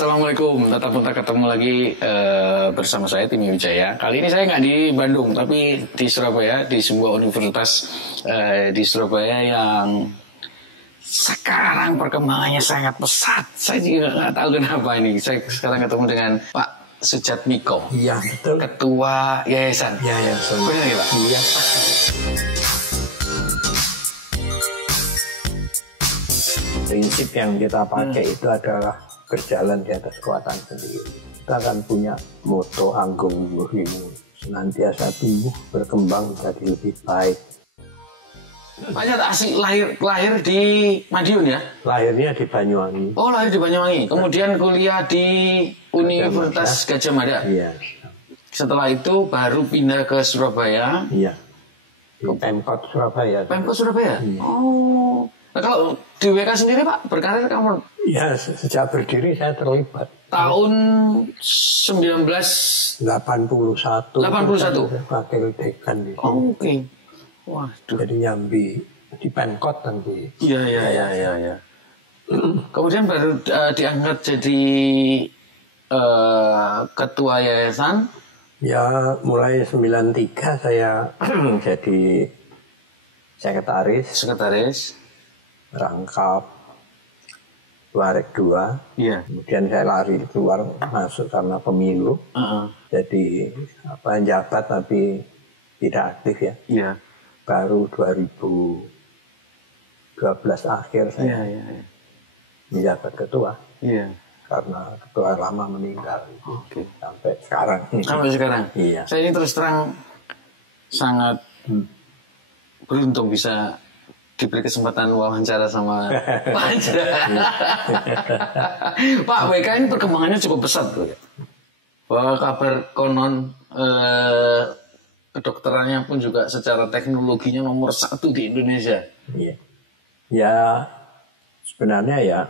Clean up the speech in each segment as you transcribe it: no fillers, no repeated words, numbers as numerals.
Assalamualaikum, tetap ketemu lagi bersama saya Tim Wijaya. Kali ini saya nggak di Bandung, tapi di Surabaya, di sebuah universitas di Surabaya yang sekarang perkembangannya sangat pesat. Saya juga nggak tahu kenapa ini. Saya sekarang ketemu dengan Pak Sujatmiko. Iya, betul. Ketua Yayasan. Yayasan. Benar ya Pak? Iya. Prinsip yang kita pakai itu adalah berjalan di atas kekuatan sendiri. Kita akan punya moto Anggung Luhurmu, senantiasa tumbuh berkembang menjadi lebih baik. Pak Jat asli lahir di Madiun ya? Lahirnya di Banyuwangi. Oh, lahir di Banyuwangi. Kemudian kuliah di Universitas Gadjah Mada. Iya. Setelah itu baru pindah ke Surabaya. Iya. Di Pemkot Surabaya. Pemkot Surabaya? Iya. Oh. Nah, kalau di WK sendiri Pak, berkarir kamu? Ya, sejak berdiri saya terlibat. Tahun 1981. 81. Wakil dekan di sini. Oh, oke. Waduh. Jadi nyambi di Pemkot nanti. Iya. Kemudian baru diangkat jadi ketua yayasan. Ya, mulai 93 saya jadi sekretaris. Rangkap Warek 2. Iya. Kemudian saya lari keluar masuk karena pemilu. Jadi jabat tapi tidak aktif ya. Iya. Baru 2012 akhir saya menjabat ketua. Iya. Karena ketua lama meninggal. Oke. Sampai sekarang. Sampai sekarang. Iya. Saya ini terus terang sangat beruntung bisa diberi kesempatan wawancara sama Pak Anjra. Pak, WK ini perkembangannya cukup pesat tuh ya. Bahwa kabar konon kedokterannya pun juga secara teknologinya nomor 1 di Indonesia. Iya. Ya sebenarnya ya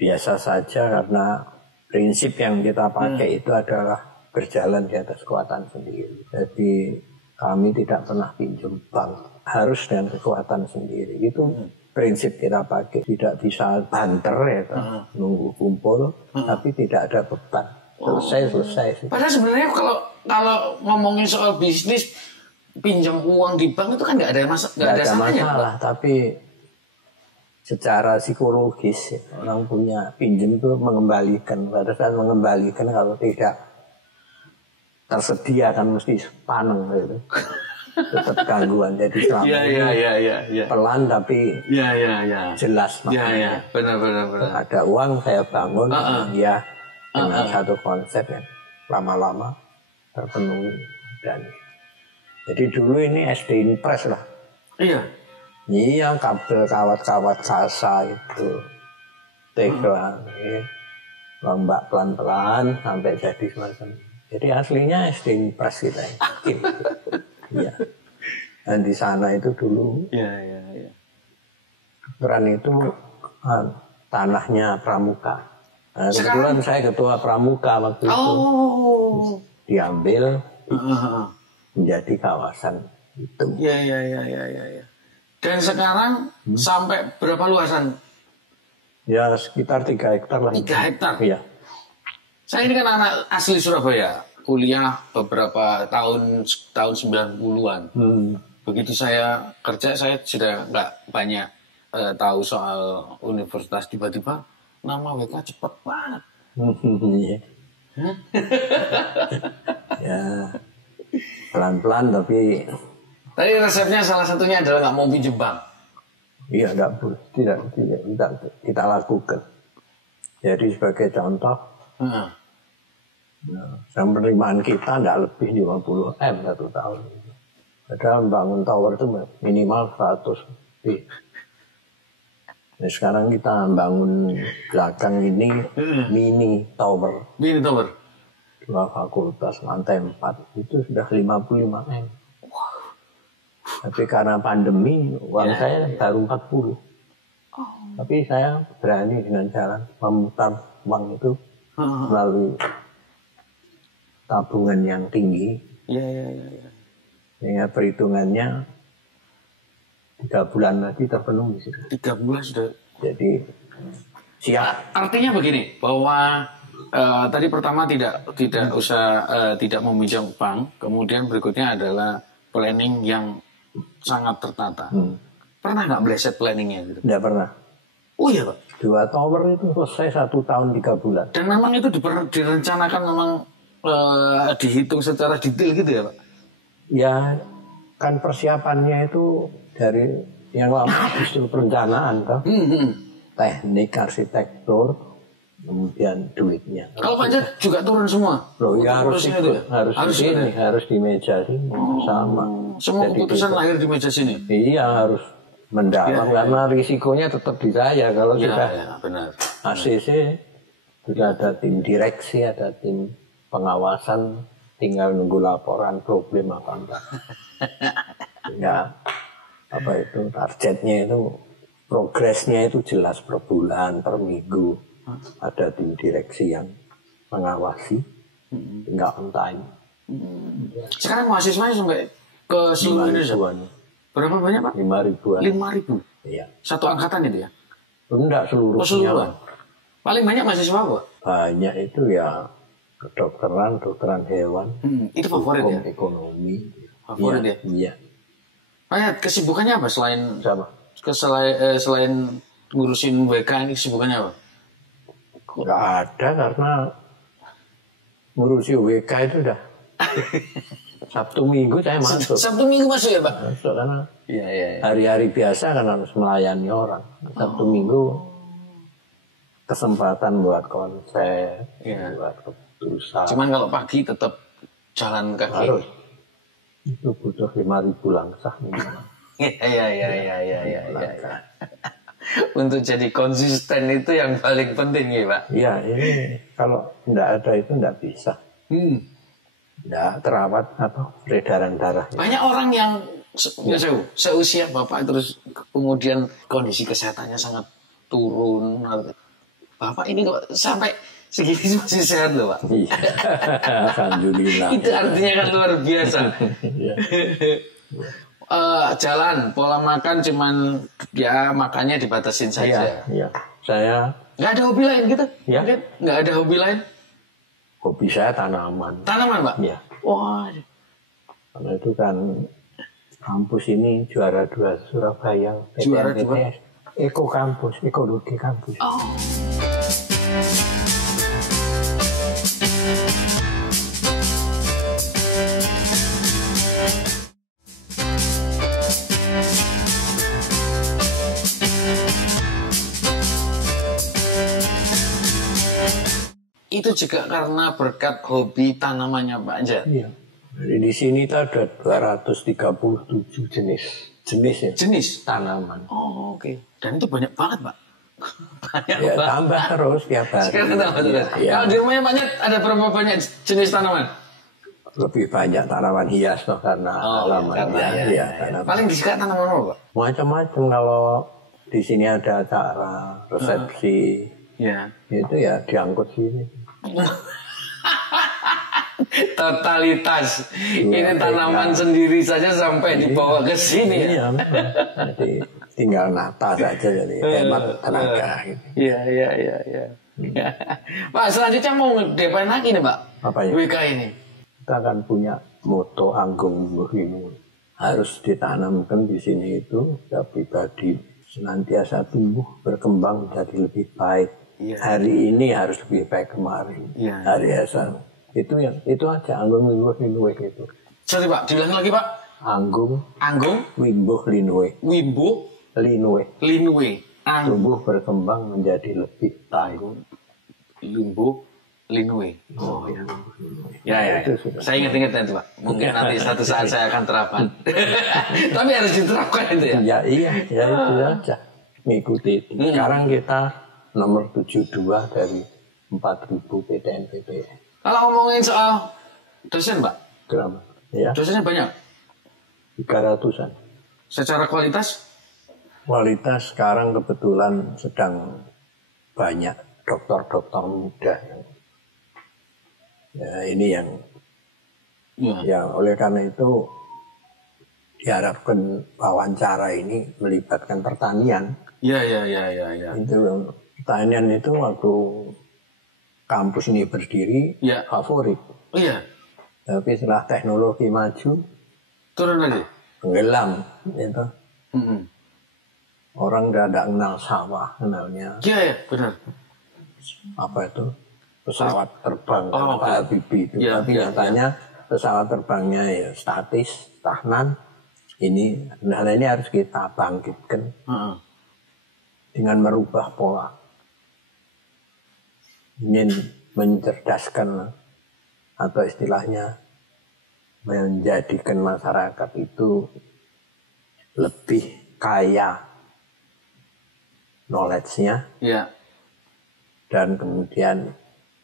biasa saja karena prinsip yang kita pakai itu adalah berjalan di atas kekuatan sendiri. Jadi kami tidak pernah pinjam bank, harus dengan kekuatan sendiri. Itu prinsip kita pakai. Tidak bisa banter ya, nunggu kumpul, tapi tidak ada beban. Selesai. Padahal sebenarnya kalau ngomongin soal bisnis, pinjam uang di bank itu kan nggak ada masalah. Tapi secara psikologis orang punya pinjam itu mengembalikan. Pada saat mengembalikan kalau tidak tersedia kan mesti paneng gitu. Tetap gangguan. Jadi selama ini pelan tapi jelas makanya. Benar. Ada uang saya bangun dengan satu konsep yang lama-lama terpenuhi. Dan jadi dulu ini SD Impres lah. Iya, kabel kawat-kawat kasa itu tegelan, lembak pelan-pelan sampai jadi semacam. Jadi aslinya SD Impres kita yakin. Iya. Dan di sana itu dulu. Kebetulan itu tanahnya Pramuka. Nah, kebetulan saya ketua Pramuka waktu itu. Diambil menjadi kawasan itu. Iya. Dan sekarang sampai berapa luasan? Ya sekitar 3 hektar lah. 3 hektar? Iya. Saya ini kan anak asli Surabaya, kuliah beberapa tahun 90-an. Begitu saya kerja, saya sudah nggak banyak tahu soal universitas. Tiba-tiba nama WK cepat banget. Ya, pelan-pelan tapi. Tadi resepnya salah satunya adalah nggak mau pinjam bank. Iya, tidak kita lakukan. Jadi sebagai contoh. Nah, penerimaan kita tidak lebih 50 M 1 tahun. Padahal membangun tower itu minimal 100 lebih. Nah, sekarang kita membangun belakang ini mini tower. 2 fakultas lantai 4 itu sudah 55 M. Tapi karena pandemi uang saya baru 40. Tapi saya berani dengan cara memutar uang itu melalui tabungan yang tinggi. Sehingga perhitungannya 3 bulan lagi terpenuhi. 3 bulan sudah. Jadi siap. Artinya begini, bahwa tadi pertama tidak usah tidak meminjam bank, kemudian berikutnya adalah planning yang sangat tertata. Pernah nggak meleset planningnya gitu? Tidak pernah. Oh iya Pak. 2 tower itu selesai 1 tahun 3 bulan. Dan memang itu direncanakan memang dihitung secara detail gitu ya Pak? Ya kan persiapannya itu dari yang lama justru perencanaan toh. Teknik, arsitektur, kemudian duitnya. Kalau pajak juga turun semua? Loh, ya harus harus di meja sini sama. Semua keputusan lahir di meja sini? Iya harus mendalam karena risikonya tetap di saya kalau sudah benar. ACC sudah ada tim direksi, ada tim pengawasan, tinggal nunggu laporan problem apa enggak. Ya apa itu targetnya itu progresnya itu jelas per bulan, per minggu. Ada tim direksi yang mengawasi, tinggal on time. Sekarang mahasiswanya sampai ke seluruh Indonesia? Berapa banyak Pak? 5.000-an. 5.000? Iya. Satu angkatan itu ya? Enggak seluruhnya. Seluruhan? Paling banyak mahasiswa apa? Banyak itu ya kedokteran hewan. Itu favorit hukum, ya? Ekonomi. Favorit ya? Iya. Kesibukannya apa selain Sama. Selain ngurusin WK ini kesibukannya apa? Nggak ada karena ngurusi WK itu udah Sabtu Minggu saya masuk. Sabtu Minggu masuk ya Pak? Masuk karena Iya. hari-hari biasa kan harus melayani orang. Sabtu Minggu kesempatan buat konser, buat keputusan. Cuman kalau pagi tetap jalan kaki. Harus. Itu butuh 5.000 langkah minimal. Iya. Untuk jadi konsisten itu yang paling penting ya Pak. Iya, ini kalau tidak ada itu tidak bisa. Tidak terawat atau peredaran darah. Banyak orang yang seusia Bapak terus kemudian kondisi kesehatannya sangat turun. Bapak ini kok sampai segini masih sehat loh Pak. Iya. Alhamdulillah. Itu artinya kan luar biasa. Jalan, pola makan cuman ya makannya dibatasin saja. Iya. Saya nggak ada hobi lain gitu? Ya. Nggak ada hobi lain? Hobi saya tanaman. Tanaman Pak? Iya. Wah. Karena itu kan kampus ini juara 2 Surabaya. Juara 2? Eko kampus, ekologi kampus. Oh. Itu juga karena berkat hobi tanamannya Pak Anjar. Iya. Jadi di sini itu ada 237 jenis ya. Jenis Tanaman. Oh, oke. Dan itu banyak banget Pak. Banyak Ya banget. tambah terus tiap hari. Sekarang tambah terus. Iya. Kalau di rumahnya Pak Anjar ada berapa banyak jenis tanaman? Lebih banyak tanaman hias loh karena halamannya. Iya. Paling disuka tanaman apa Pak? Macam-macam kalau di sini ada acara resepsi. Ya. Itu ya diangkut sini. Totalitas. Ini tanaman sendiri saja sampai dibawa ke sini ya. Iya. Jadi tinggal nata saja jadi hemat tenaga gitu. Iya. Pak, selanjutnya mau depan lagi nih Pak. Apa ya? WK ini. Kita akan punya moto Anggung Luhinu. Harus ditanamkan di sini itu ya pribadi senantiasa tumbuh berkembang menjadi lebih baik. Iya. Hari ini harus lebih baik kemarin. Iya. Hari esok. Itu aja Anggung Luhinu itu. Sorry Pak, diulangi lagi Pak. Anggung Wimbuh Linwe. Wimbo Linwe. Tumbuh berkembang menjadi lebih baik. Wimbo Linwe. Oh ya. Ya. Itu sudah. Saya ingat nanti Pak. Mungkin nanti satu saat saya akan terapkan. Tapi harus diterapkan itu ya. Iya, itu aja. Mengikuti itu. Sekarang kita nomor 72 dari 4.000 PTN PTN. Kalau ngomongin soal dosen Pak, Berapa? Ya, dosennya banyak. 300-an. Secara kualitas? Kualitas sekarang kebetulan sedang banyak dokter-dokter muda. Ya, ini yang oleh karena itu diharapkan wawancara ini melibatkan pertanian. Iya. Itu pertanian itu waktu kampus ini berdiri Ya. favorit. Oh iya, Tapi setelah teknologi maju, turun lagi. tenggelam. Gitu. Mm-mm. Orang udah tidak kenal sawah, kenalnya Iya, ya, benar. apa itu pesawat terbang Oh, Pak Habibie itu. Ya, Tapi ya, nyatanya pesawat terbangnya ya statis, stagnan. Nah ini harus kita bangkitkan Heeh. dengan merubah pola. Ingin mencerdaskan atau istilahnya menjadikan masyarakat itu lebih kaya knowledge-nya Iya, dan kemudian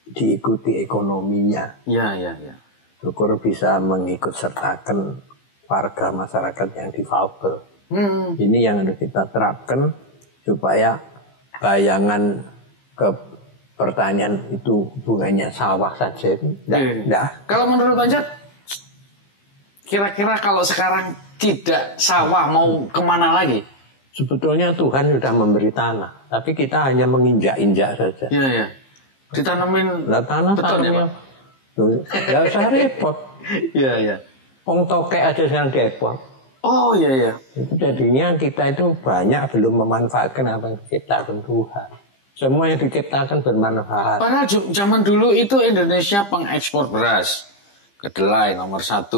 diikuti ekonominya. iya, iya, iya. Syukur bisa mengikut sertakan warga masyarakat yang difabel. Ini yang harus kita terapkan supaya bayangan ke pertanian itu hubungannya sawah saja. Tidak. Kalau menurut Panjat, kira-kira kalau sekarang tidak sawah mau kemana lagi? Sebetulnya Tuhan sudah memberi tanah, tapi kita hanya menginjak-injak saja. Iya, iya. Ditanamin Nah, tanah beton ya, tanahnya, Pak? ya usah repot. Iya, iya. Pong tokek aja yang repot. Oh, iya, iya. Itu jadinya kita itu banyak belum memanfaatkan apa yang diciptakan Tuhan. Semua yang diciptakan bermanfaat. Padahal zaman dulu itu Indonesia pengekspor beras. Kedelai nomor 1.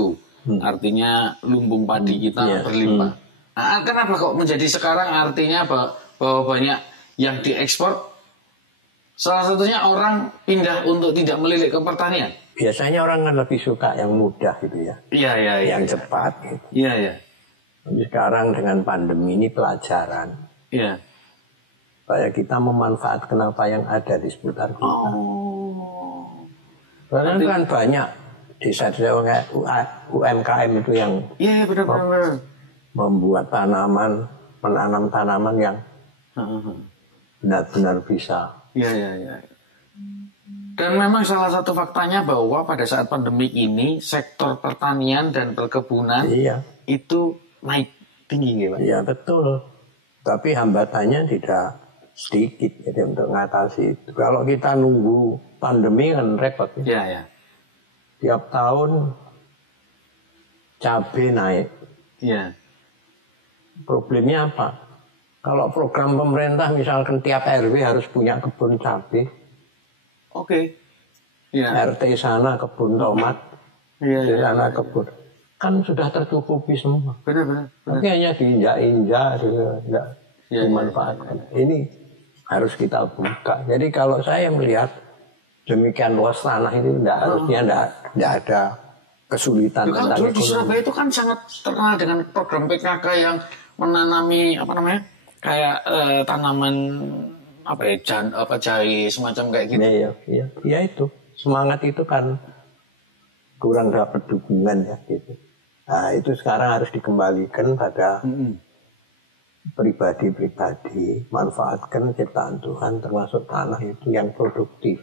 Artinya lumbung padi kita berlimpah. Nah, kenapa kok menjadi sekarang artinya bahwa banyak yang diekspor? Salah satunya orang pindah untuk tidak melirik ke pertanian. Biasanya orang kan lebih suka yang mudah gitu ya. Iya, iya, iya. Yang cepat gitu. Iya, iya. Tapi sekarang dengan pandemi ini pelajaran. Iya. Supaya kita memanfaatkan apa yang ada di sekitar kita. Oh. Karena kan banyak desa-desa UMKM itu yang Iya, benar. membuat tanaman, menanam tanaman yang benar-benar bisa. Iya, iya, iya. Dan memang salah satu faktanya bahwa pada saat pandemik ini sektor pertanian dan perkebunan itu naik tinggi, ya, Pak? Iya betul. Tapi hambatannya tidak sedikit jadi untuk mengatasi itu. Kalau kita nunggu pandemi kan repot. Iya, iya. Tiap tahun cabai naik. Iya. Problemnya apa? Kalau program pemerintah misalkan tiap RW harus punya kebun cabai. Oke. Iya. RT sana kebun tomat. Iya, di sana kebun. Kan sudah tercukupi semua. Benar. Tapi hanya diinjak-injak, tidak dimanfaatkan. Ini harus kita buka. Jadi kalau saya melihat demikian luas tanah itu harusnya tidak ada kesulitan. Kalau dulu di Surabaya itu kan sangat terkenal dengan program PKK yang menanami kayak tanaman jahe semacam kayak gitu. Iya itu semangat itu kan kurang dapat dukungan ya gitu. Nah itu sekarang harus dikembalikan pada pribadi-pribadi, manfaatkan ciptaan Tuhan termasuk tanah itu yang produktif.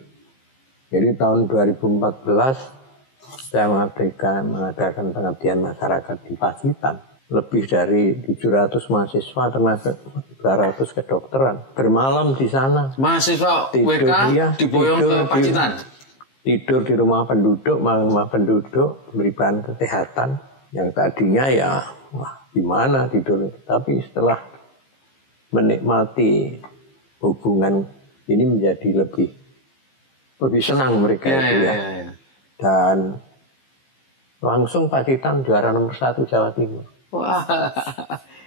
Jadi tahun 2014 saya mengadakan pengabdian masyarakat di Pacitan. Lebih dari 700 mahasiswa termasuk 200 kedokteran bermalam di sana. Mahasiswa WK diboyong ke Pacitan. Tidur di rumah penduduk, berikan kesehatan yang tadinya ya gimana tidur. Tapi setelah menikmati hubungan ini menjadi lebih senang mereka itu ya. Dan langsung Pacitan juara nomor 1 Jawa Timur. Wah.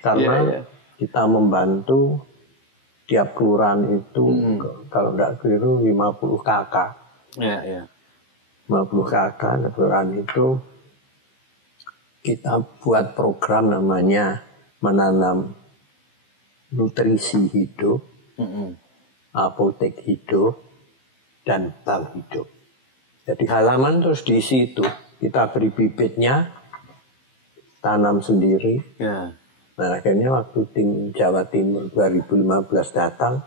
Karena kita membantu tiap kelurahan itu kalau tidak keliru 50 kakak. 50 kakak kelurahan itu kita buat program namanya menanam nutrisi hidup, apotek hidup, dan bank hidup. Jadi halaman terus diisi itu. Kita beri bibitnya, tanam sendiri. Nah akhirnya waktu tim Jawa Timur 2015 datang,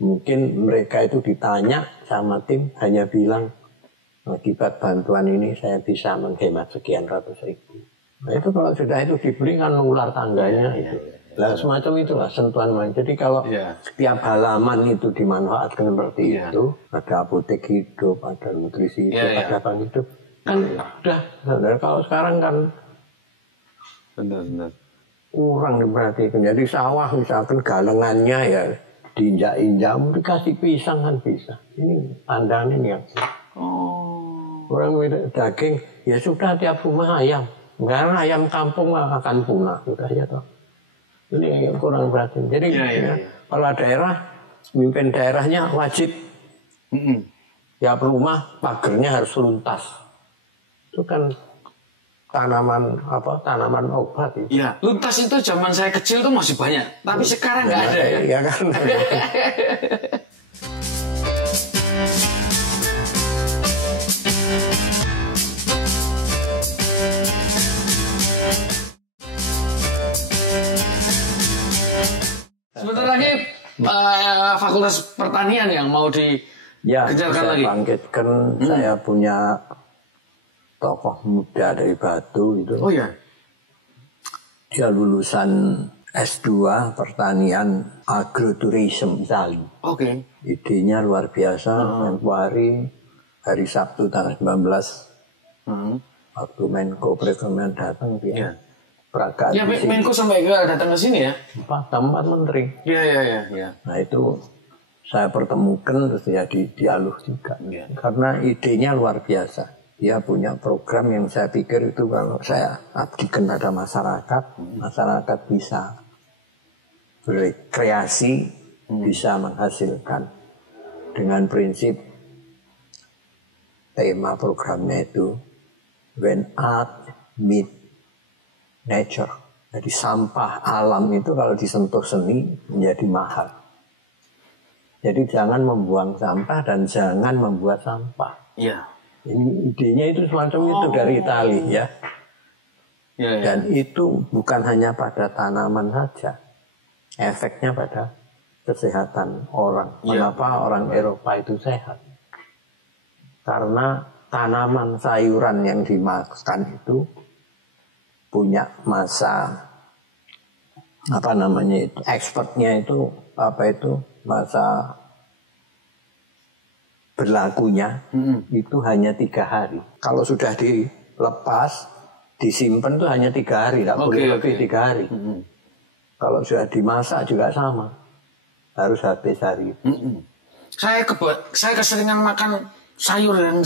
mungkin mereka itu ditanya sama tim, hanya bilang, akibat bantuan ini saya bisa menghemat sekian ratus ribu. Nah itu kalau sudah itu dibeli kan mengular tangganya itu. Nah, semacam itulah sentuhan main. Jadi kalau tiap halaman itu dimanfaatkan seperti itu, ada apotek hidup, ada nutrisi hidup, ada apa hidup, kan udah. Kalau sekarang kan benar. Kurang diperhatikan. Jadi sawah misalkan galengannya ya diinjak-injak, dikasih pisang kan bisa. Ini pandangan yang orang daging ya sudah tiap rumah ayam. Karena ayam kampung akan punah sudah ya toh. Ini yang kurang perhatian. Jadi kalau daerah, pemimpin daerahnya wajib tiap rumah pagernya harus luntas. Itu kan tanaman obat itu. Iya, luntas itu zaman saya kecil tuh masih banyak, tapi sekarang nggak ada ya. Iya kan. Sebentar lagi Fakultas Pertanian yang mau dikejarkan lagi. Bangkitkan. Saya punya tokoh muda dari Batu itu. Oh ya. Dia lulusan S2 Pertanian Agrotourism Bali. Oke. Idenya luar biasa. Hari Sabtu tanggal 19. Waktu Menko Perekonomian datang dia. Prakat. Ya Menko sampai datang ke sini ya. Tempat menteri. Iya. Nah itu saya pertemukan terus ya di dialog juga. Karena idenya luar biasa. Dia punya program yang saya pikir itu kalau saya abdikan pada masyarakat bisa berkreasi, bisa menghasilkan dengan prinsip tema programnya itu when art meet nature. Jadi sampah alam itu kalau disentuh seni menjadi mahal. Jadi jangan membuang sampah dan jangan membuat sampah. Iya. Ini idenya itu semacam itu dari Itali ya. Dan itu bukan hanya pada tanaman saja. Efeknya pada kesehatan orang. Kenapa orang Eropa itu sehat? Karena tanaman sayuran yang dimakan itu punya masa expertnya itu masa berlakunya itu hanya 3 hari. Kalau sudah dilepas, disimpan itu hanya 3 hari, tidak boleh lebih 3 hari. Kalau sudah dimasak juga sama, harus habis hari itu. Saya keseringan makan sayur yang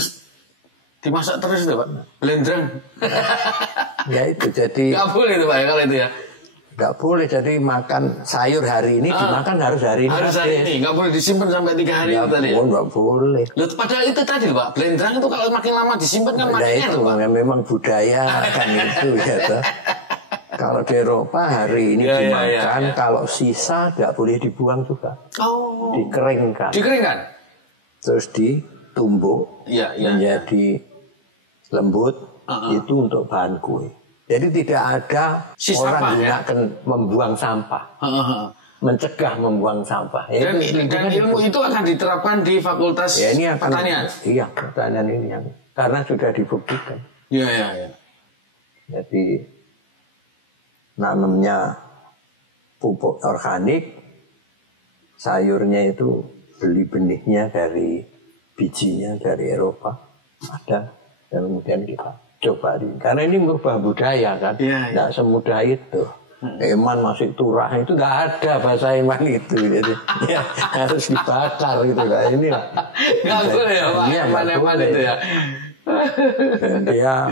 dimasak terus itu Pak, blendrang. Ya itu jadi. Nggak boleh itu Pak kalau itu ya. Nggak boleh, jadi makan sayur hari ini dimakan harus hari ini. Harus hari ini, nggak boleh disimpan sampai 3 hari itu tadi. Nggak boleh. Loh, padahal itu tadi Pak, blendrang itu kalau makin lama disimpan kan makin enak. Itu memang budaya kan itu ya toh. Kalau di Eropa hari ini dimakan, kalau sisa nggak boleh dibuang juga. Dikeringkan. Terus ditumbuk menjadi lembut, itu untuk bahan kue. Jadi tidak ada orang gunakan membuang sampah, mencegah membuang sampah. Dan ilmu itu akan diterapkan di Fakultas Pertanian. Iya, pertanian ini yang karena sudah dibuktikan. Iya. Jadi nanamnya pupuk organik, sayurnya itu beli benihnya dari bijinya dari Eropa ada, dan kemudian kita coba ini. Karena ini merubah budaya kan, tidak semudah itu. Eman masih turah itu tidak ada bahasa Eman itu, jadi harus dibakar gitu kan. Ini nggak boleh ya Pak, Eman itu ya. Dan dia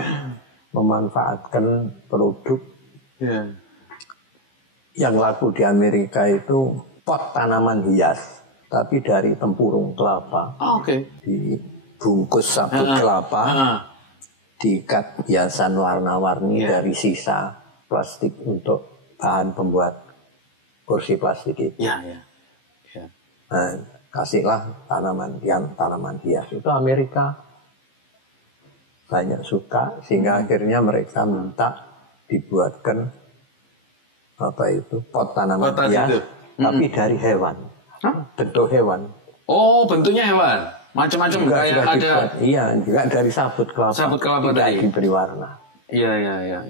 memanfaatkan produk yang laku di Amerika itu pot tanaman hias, tapi dari tempurung kelapa. Dibungkus sabut kelapa. Diikat hiasan warna-warni dari sisa plastik untuk bahan pembuat kursi plastik itu. Nah, kasihlah tanaman hias. Itu Amerika banyak suka sehingga akhirnya mereka minta dibuatkan pot tanaman hias tapi dari hewan. Bentuk hewan. Oh, bentuknya hewan. Macam-macam kayak ada. Iya, juga dari sabut kelapa. Sabut kelapa tidak diberi warna. Iya.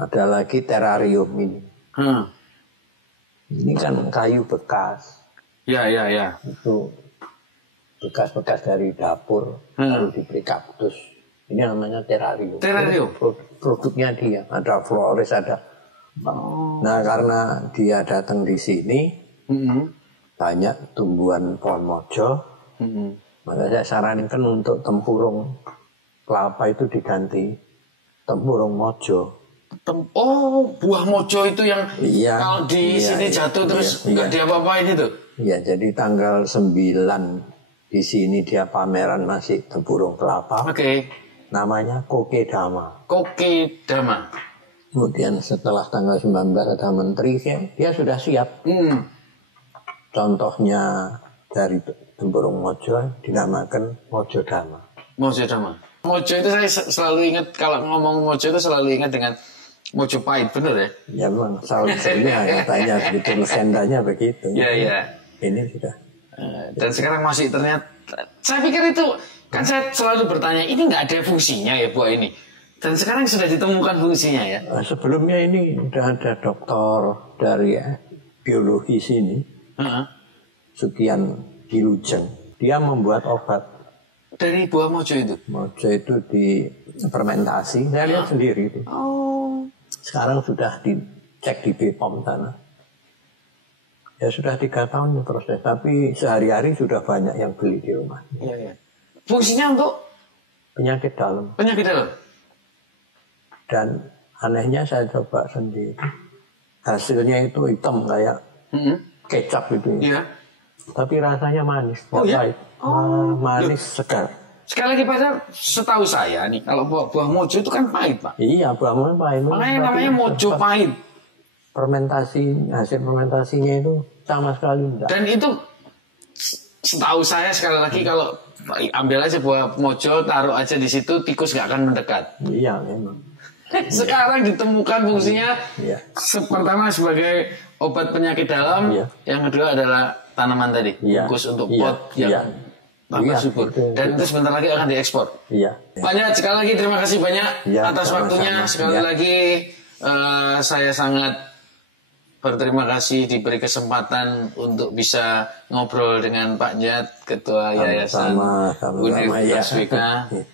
Ada lagi terarium ini. Ini kan kayu bekas. Ya. Itu bekas-bekas dari dapur lalu diberi kaktus. Ini namanya terarium. Terarium. Produknya dia ada flores ada. Nah karena dia datang di sini banyak tumbuhan pohon mojo, maka saya sarankan untuk tempurung kelapa itu diganti tempurung mojo. Buah mojo itu yang kalau di sini jatuh terus nggak diapa-apain itu? Iya, jadi tanggal 9 di sini dia pameran masih tempurung kelapa. Oke. Namanya Kokedama. Kokedama. Kemudian setelah tanggal 19 ada menteri, dia sudah siap. Contohnya dari tempurung mojo dinamakan Mojodama. Mojodama. Mojo itu saya selalu ingat, kalau ngomong mojo itu selalu ingat dengan Mojopahit, bener ya? Ya memang salahnya katanya begitu, legendanya begitu. Iya. Ini sudah. Dan sekarang masih ternyata, saya pikir itu, kan saya selalu bertanya, ini nggak ada fungsinya ya buah ini? Dan sekarang sudah ditemukan fungsinya ya? Sebelumnya ini sudah ada dokter dari biologi sini, Sukian Dilujeng. Dia membuat obat. Dari buah mojo itu? Mojo itu difermentasi, saya lihat sendiri itu. Sekarang sudah dicek di BPOM sana. Ya sudah 3 tahun proses, tapi sehari-hari sudah banyak yang beli di rumah. Iya. Fungsinya untuk? Penyakit dalam. Penyakit dalam? Dan anehnya saya coba sendiri. Hasilnya itu hitam kayak kecap gitu. Iya. Tapi rasanya manis. Iya? Manis segar. Sekali lagi Pak, setahu saya nih, kalau buah mojo itu kan pahit Pak. Iya, buah mojo pahit. Makanya namanya mojo pahit. Hasil fermentasinya itu sama sekali enggak. Dan itu setahu saya sekali lagi kalau ambil aja buah mojo, taruh aja di situ, tikus gak akan mendekat. Iya, memang. Sekarang ditemukan fungsinya pertama sebagai obat penyakit dalam, yang kedua adalah tanaman tadi, bungkus untuk pot yang tambah subur. Dan itu sebentar lagi akan diekspor. Pak Njat, sekali lagi terima kasih banyak atas waktunya. Sekali lagi saya sangat berterima kasih diberi kesempatan untuk bisa ngobrol dengan Pak Njat, Ketua Yayasan Universitas WK.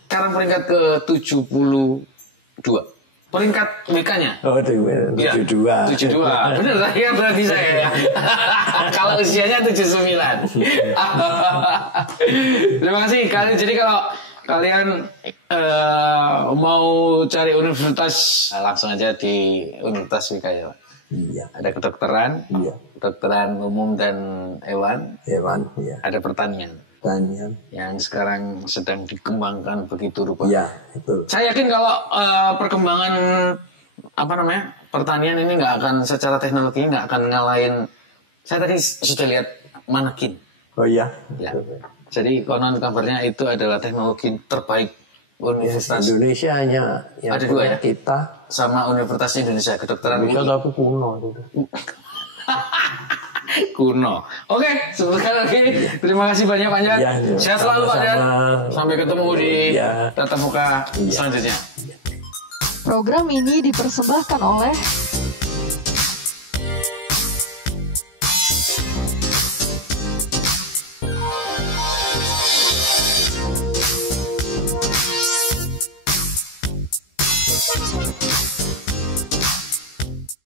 Sekarang peringkat ke-72. Peringkat WK-nya? 72. 72. Bener ya berarti saya ya. Kalau usianya 79. Terima kasih. Jadi kalau kalian mau cari universitas, langsung aja di Universitas WK ya Pak. Iya. Ada kedokteran, kedokteran umum dan hewan, ada pertanian. Yang sekarang sedang dikembangkan begitu rupa. Iya, betul. Saya yakin kalau perkembangan pertanian ini nggak akan secara teknologi nggak akan ngalahin. Saya tadi sudah lihat manekin. Oh iya. Ya. Jadi konon kabarnya itu adalah teknologi terbaik Universitas Indonesia hanya yang ada 2 ya. Kita sama Universitas Indonesia Kedokteran UI. Tapi kuno itu. Kuno. Oke, sekali lagi terima kasih banyak Pak Njat. Sehat selalu Pak Njat. Sampai ketemu di tatap muka selanjutnya. Program ini dipersembahkan oleh